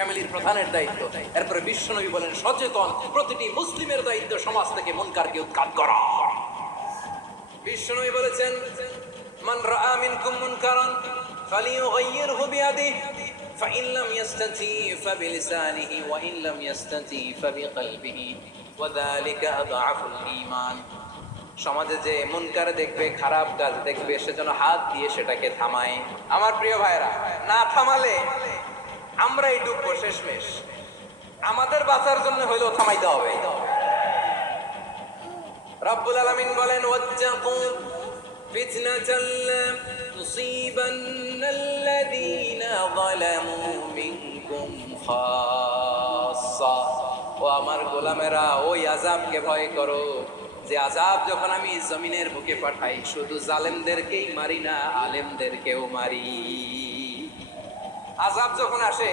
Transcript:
ফ্যামিলির প্রধানের দায়িত্ব। এরপরে বিশ্বনবী বলেন সচেতন প্রতিটি মুসলিমের দায়িত্ব সমাজ থেকে মুনকারকে উৎখাত করা। বিশ্বনবী বলেছেন মান রাআ মিনকুম মুনকারান ফালিয়ুগাইয়িরহু বিয়াদিহি ফাইন লাম ইয়াস্তাতি ফাবিলিসানিহি ওয়া ইন লাম ইয়াস্তাতি ফাবিকলবিহি ওয়া যালিকা আযআফুল ঈমান। সমাজে যে মুনকার দেখবে, খারাপ কাজ দেখবে, সেজন্য হাত দিয়ে সেটাকে থামায়। আমার প্রিয় ভাইরা, না থামালে আমরাই ডুববো শেষমেশ। আমাদের বাঁচার জন্য হইলেও থামাইতে হবে। রব্বুল আলামিন বলেন ওয়াত্তাকু ফিতনাতাল লা তুসিবান্নাল্লাযীনা যালামু মিনকুম খাসসা। ও আমার গোলামেরা, ওই আযাবকে ভয় করো যে আযাব যখন আমি জমিনের বুকে পাঠাই শুধু জালেমদেরকেই মারি না, আলেমদেরকেও মারি। আযাব যখন আসে